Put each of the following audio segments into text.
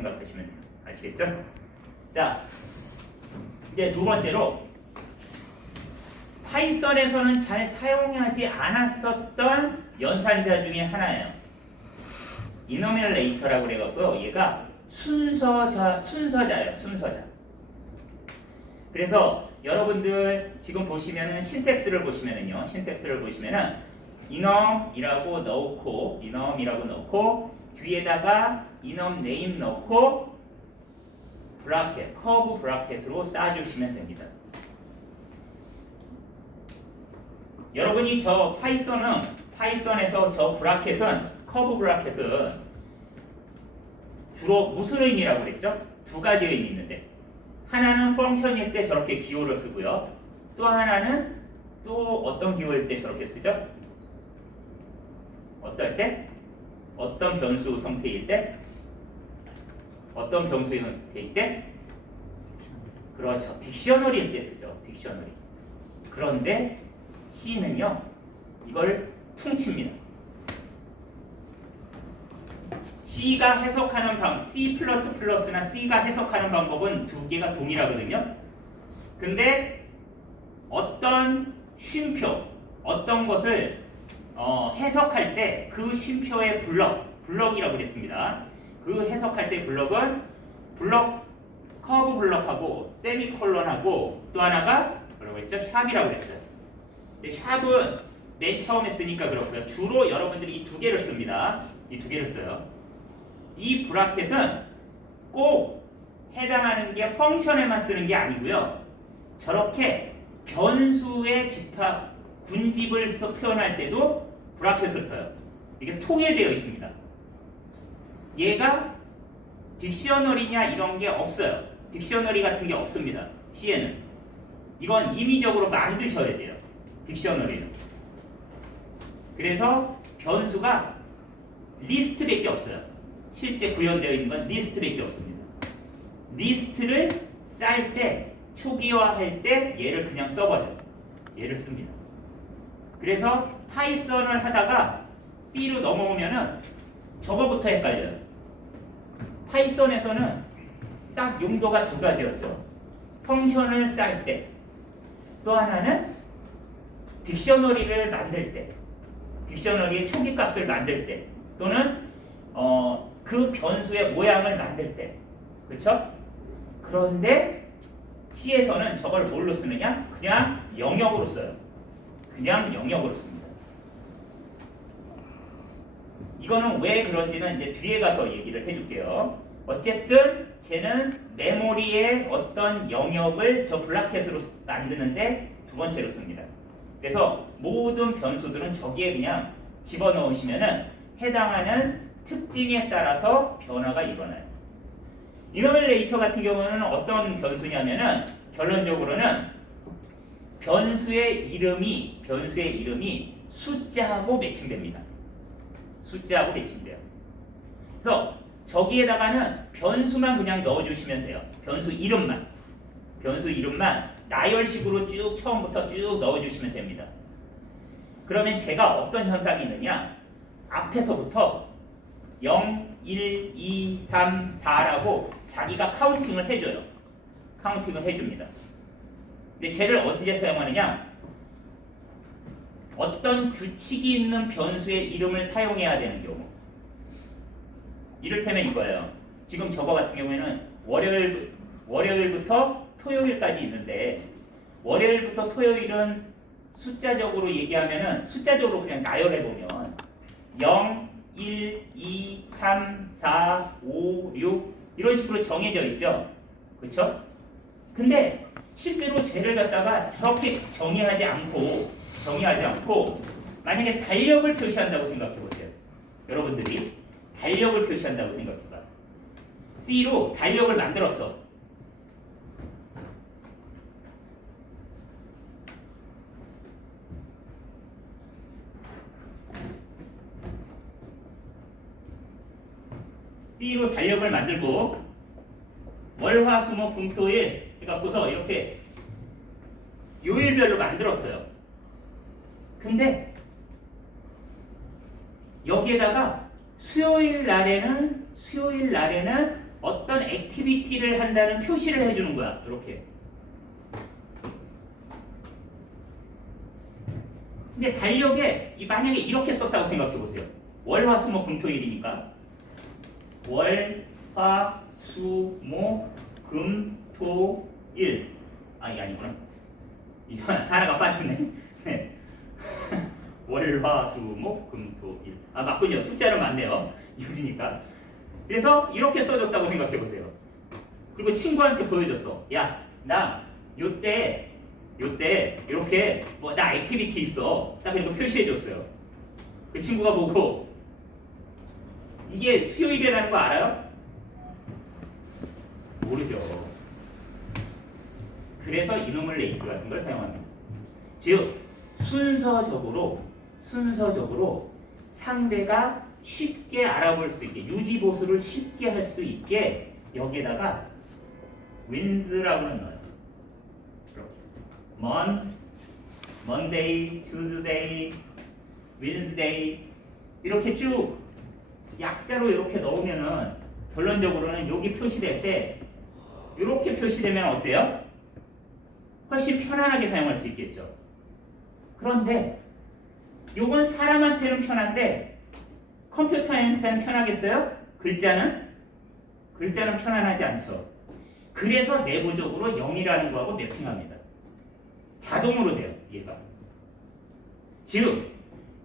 생각하시면 돼요. 아시겠죠? 자, 이제 두 번째로 파이썬에서는 잘 사용하지 않았었던 연산자 중에 하나예요. 이너밀레이터라고 그래갖고요. 얘가 순서자예요. 순서자. 그래서 여러분들 지금 보시면은 신텍스를 보시면은요. 신텍스를 보시면은 enum이라고 넣고 뒤에다가 enum name 넣고 브라켓, 커브 브라켓으로 쌓아주시면 됩니다. 여러분이 저 파이썬에서 저 브라켓은 커브 브라켓은 주로 무슨 의미라고 그랬죠? 두 가지 의미 있는데 하나는 펑션일 때 저렇게 기호를 쓰고요. 또 하나는 또 어떤 기호일 때 저렇게 쓰죠? 어떨 때? 어떤 변수 형태일 때? 어떤 변수 형태일 때? 그렇죠. 딕셔너리일 때 쓰죠. 딕셔너리. 그런데 C는요. 이걸 퉁칩니다. C가 해석하는 C++나 C가 해석하는 방법은 두 개가 동일하거든요. 근데 어떤 쉼표, 어떤 것을 해석할 때 그 쉼표의 블럭이라고 그랬습니다. 그 해석할 때 블럭은 커브 블럭하고 세미콜론하고 또 하나가 뭐라고 했죠? 샵이라고 그랬어요. 근데 샵은 맨 처음에 쓰니까 그렇고요. 주로 여러분들이 이 두 개를 씁니다. 이 두 개를 써요. 이 브라켓은 꼭 해당하는 게 펑션에만 쓰는 게 아니고요. 저렇게 변수의 집합, 군집을 표현할 때도 브라켓을 써요. 이게 통일되어 있습니다. 얘가 딕셔너리냐 이런 게 없어요. 딕셔너리 같은 게 없습니다. C에는. 이건 임의적으로 만드셔야 돼요. 딕셔너리는. 그래서 변수가 리스트밖에 없어요. 실제 구현되어 있는 건 리스트밖에 없습니다. 리스트를 쌀 때, 초기화할 때 얘를 그냥 써버려요. 얘를 씁니다. 그래서 파이썬을 하다가 C로 넘어오면은 저거부터 헷갈려요. 파이썬에서는 딱 용도가 두 가지였죠. 펑션을 쌀 때, 또 하나는 딕셔너리를 만들 때, 딕셔너리의 초기 값을 만들 때, 또는 그 변수의 모양을 만들 때, 그렇죠? 그런데 C에서는 저걸 뭘로 쓰느냐? 그냥 영역으로 써요. 그냥 영역으로 씁니다. 이거는 왜 그런지는 이제 뒤에 가서 얘기를 해줄게요. 어쨌든 쟤는 메모리의 어떤 영역을 저 브라켓으로 만드는데 두 번째로 씁니다. 그래서 모든 변수들은 저기에 그냥 집어넣으시면은 해당하는 특징에 따라서 변화가 일어나요. 이너밀레이터 같은 경우는 어떤 변수냐면은 결론적으로는 변수의 이름이 숫자하고 매칭됩니다. 숫자하고 매칭돼요. 그래서 저기에다가는 변수만 그냥 넣어주시면 돼요. 변수 이름만 나열식으로 쭉 처음부터 쭉 넣어주시면 됩니다. 그러면 제가 어떤 현상이 있느냐? 앞에서부터 0, 1, 2, 3, 4라고 자기가 카운팅을 해줘요. 카운팅을 해줍니다. 근데 쟤를 언제 사용하느냐? 어떤 규칙이 있는 변수의 이름을 사용해야 되는 경우. 이를테면 이거예요. 지금 저거 같은 경우에는 월요일부터 토요일까지 있는데 월요일부터 토요일은 숫자적으로 얘기하면은 숫자적으로 그냥 나열해보면 0, 1, 2, 3, 4, 5, 6 이런 식으로 정해져 있죠. 그쵸? 근데 실제로 쟤를 갖다가 저렇게 정의하지 않고 만약에 달력을 표시한다고 생각해보세요. 여러분들이 달력을 표시한다고 생각해봐. C로 달력을 만들었어. C로 달력을 만들고 월화수목금토일 해갖고서 이렇게 요일별로 만들었어요. 근데 여기에다가 수요일 날에는 어떤 액티비티를 한다는 표시를 해주는 거야. 이렇게. 근데 달력에 만약에 이렇게 썼다고 생각해 보세요. 월, 화, 수, 목, 금, 토, 일이니까 월, 화, 수, 목, 금, 토, 일. 아, 이게 아니구나. 이거 하나가 빠졌네. 네. 월, 화, 수, 목, 금, 토, 일. 아, 맞군요. 숫자는 맞네요. 6이니까. 그래서 이렇게 써줬다고 생각해 보세요. 그리고 친구한테 보여줬어. 야, 나 요때 이렇게 뭐 나 액티비티 있어. 딱 이렇게 표시해줬어요. 그 친구가 보고 이게 수요일이라는 거 알아요? 모르죠. 그래서 이노멀레이트 같은 걸 사용합니다. 즉 순서적으로 상대가 쉽게 알아볼 수 있게 유지보수를 쉽게 할 수 있게 여기에다가 winds라고는 넣어요. month, Monday, Tuesday, Wednesday 이렇게 쭉 약자로 이렇게 넣으면은 결론적으로는 여기 표시될 때 이렇게 표시되면 어때요? 훨씬 편안하게 사용할 수 있겠죠. 그런데 요건 사람한테는 편한데 컴퓨터한테는 편하겠어요? 글자는 편안하지 않죠. 그래서 내부적으로 0이라는 거하고 매핑합니다. 자동으로 돼요, 얘가. 즉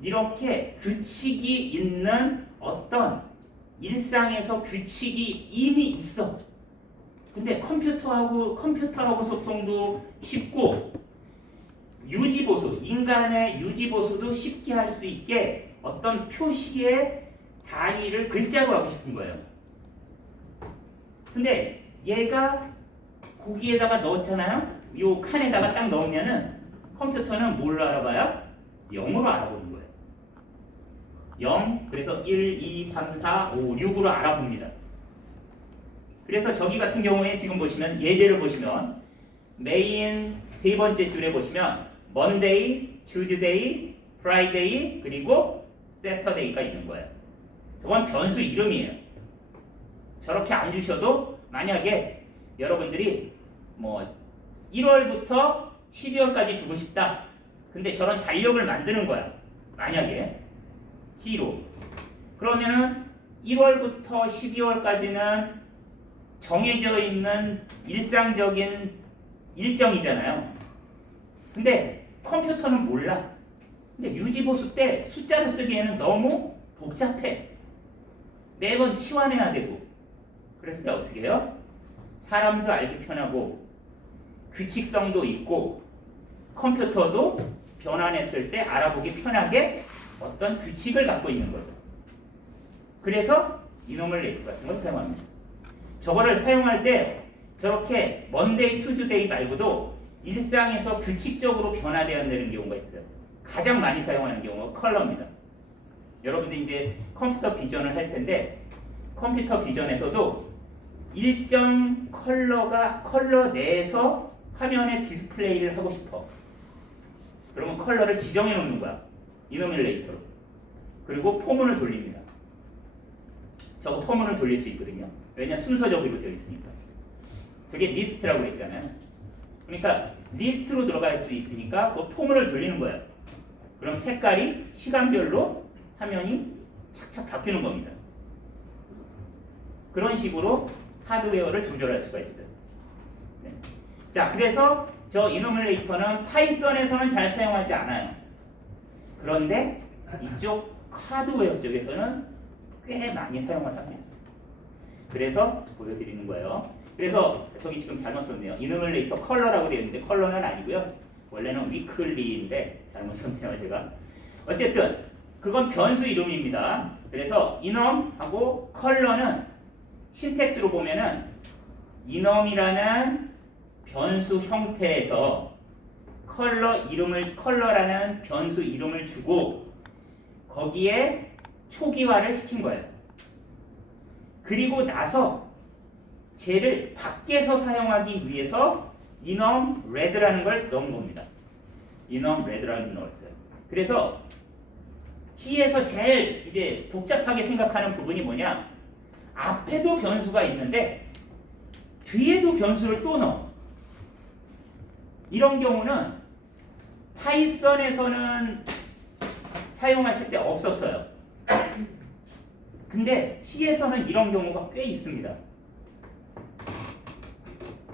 이렇게 규칙이 있는 어떤 일상에서 규칙이 이미 있어. 근데 컴퓨터하고 소통도 쉽고 인간의 유지보수도 쉽게 할 수 있게 어떤 표시의 단위를 글자로 하고 싶은 거예요. 근데 얘가 거기에다가 넣었잖아요. 요 칸에다가 딱 넣으면은 컴퓨터는 뭘로 알아봐요? 0으로 알아보는 거예요. 0, 그래서 1, 2, 3, 4, 5, 6으로 알아봅니다. 그래서 저기 같은 경우에 지금 보시면 예제를 보시면 메인 세 번째 줄에 보시면 Monday, Tuesday, Friday 그리고 Saturday가 있는 거예요. 저건 변수 이름이에요. 저렇게 안 주셔도 만약에 여러분들이 뭐 1월부터 12월까지 주고 싶다. 근데 저런 달력을 만드는 거야. 만약에 C로. 그러면은 1월부터 12월까지는 정해져 있는 일상적인 일정이잖아요. 근데 컴퓨터는 몰라. 근데 유지보수 때 숫자로 쓰기에는 너무 복잡해. 매번 치환해야 되고. 그래서 어떻게 해요? 사람도 알기 편하고 규칙성도 있고 컴퓨터도 변환했을 때 알아보기 편하게 어떤 규칙을 갖고 있는 거죠. 그래서 이노멀레이트 같은 걸 사용합니다. 저거를 사용할 때 저렇게 먼데이, 투즈데이 말고도 일상에서 규칙적으로 변화되어야 되는 경우가 있어요. 가장 많이 사용하는 경우가 컬러입니다. 여러분들이 이제 컴퓨터 비전을 할 텐데 컴퓨터 비전에서도 일정 컬러 내에서 화면에 디스플레이를 하고 싶어. 그러면 컬러를 지정해 놓는 거야. 이노밀레이터로. 그리고 포문을 돌립니다. 저거 포문을 돌릴 수 있거든요. 왜냐 순서적으로 되어 있으니까. 그게 리스트라고 그랬잖아요. 그러니까 리스트로 들어갈 수 있으니까 그 포문을 돌리는 거예요. 그럼 색깔이 시간별로 화면이 착착 바뀌는 겁니다. 그런 식으로 하드웨어를 조절할 수가 있어요. 네. 자, 그래서 저 이노밀레이터는 파이썬에서는 잘 사용하지 않아요. 그런데 이쪽 하드웨어 쪽에서는 꽤 많이 사용을 합니다. 그래서 보여드리는 거예요. 그래서 저기 지금 잘못 썼네요. 이노밀레이터 컬러라고 되어 있는데 컬러는 아니고요. 원래는 위클리인데 잘못 썼네요, 제가. 어쨌든 그건 변수 이름입니다. 그래서 이넘하고 컬러는 신텍스로 보면은 이넘이라는 변수 형태에서 컬러라는 변수 이름을 주고 거기에 초기화를 시킨 거예요. 그리고 나서 쟤를 밖에서 사용하기 위해서 enum red라는 걸 넣은 겁니다. enum red라는 걸 넣었어요. 그래서 C에서 제일 이제 복잡하게 생각하는 부분이 뭐냐? 앞에도 변수가 있는데 뒤에도 변수를 또 넣어. 이런 경우는 파이썬에서는 사용하실 때 없었어요. 근데 C에서는 이런 경우가 꽤 있습니다.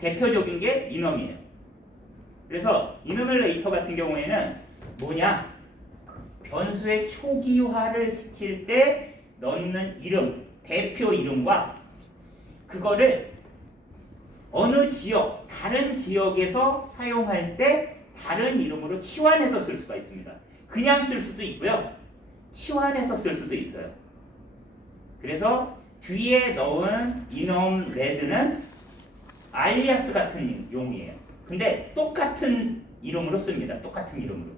대표적인 게 이너미예요. 그래서 이너밀레이터 같은 경우에는 뭐냐? 변수의 초기화를 시킬 때 넣는 이름, 대표 이름과 그거를 어느 지역, 다른 지역에서 사용할 때 다른 이름으로 치환해서 쓸 수가 있습니다. 그냥 쓸 수도 있고요. 치환해서 쓸 수도 있어요. 그래서 뒤에 넣은 이넘 레드는 알리아스 같은 용이에요. 근데 똑같은 이름으로 씁니다. 똑같은 이름으로.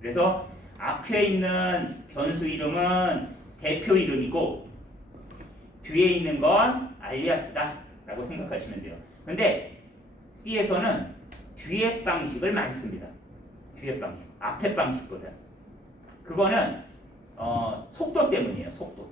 그래서 앞에 있는 변수 이름은 대표 이름이고 뒤에 있는 건 알리아스다 라고 생각하시면 돼요. 근데 C에서는 뒤에 방식을 많이 씁니다. 뒤에 방식, 앞에 방식보다. 그거는 속도 때문이에요. 속도.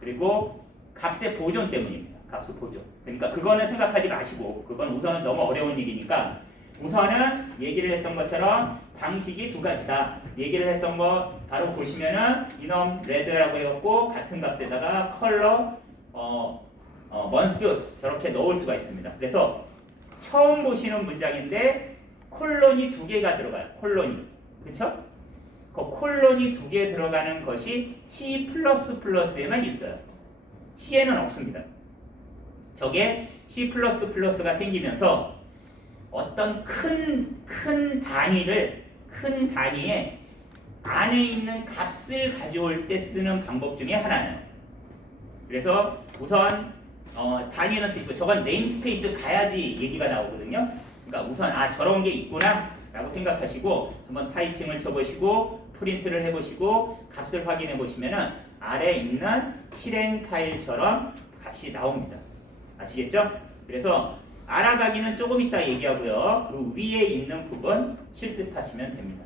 그리고 값의 보존 때문입니다. 값의 보존. 그러니까 그거는 생각하지 마시고 그건 우선은 너무 어려운 일이니까 우선은 얘기를 했던 것처럼 방식이 두 가지다. 얘기를 했던 거 바로 보시면은 이넘 레드라고 해갖고 같은 값에다가 컬러 먼스 저렇게 넣을 수가 있습니다. 그래서 처음 보시는 문장인데 콜론이 두 개가 들어가요. 콜론이. 그쵸? 그 콜론이 두 개 들어가는 것이 C++에만 있어요. C에는 없습니다. 저게 C++가 생기면서 어떤 큰 단위에 안에 있는 값을 가져올 때 쓰는 방법 중에 하나예요. 그래서 우선 단위는 쓰고 저건 네임스페이스 가야지 얘기가 나오거든요. 그러니까 우선 저런 게 있구나 라고 생각하시고 한번 타이핑을 쳐보시고 프린트를 해보시고 값을 확인해 보시면은 아래에 있는 실행 파일처럼 값이 나옵니다. 아시겠죠? 그래서 알아가기는 조금 이따 얘기하고요. 그 위에 있는 부분 실습하시면 됩니다.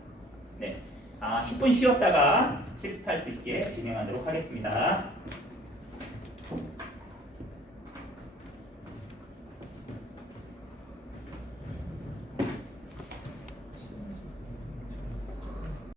네, 10분 쉬었다가 실습할 수 있게 진행하도록 하겠습니다.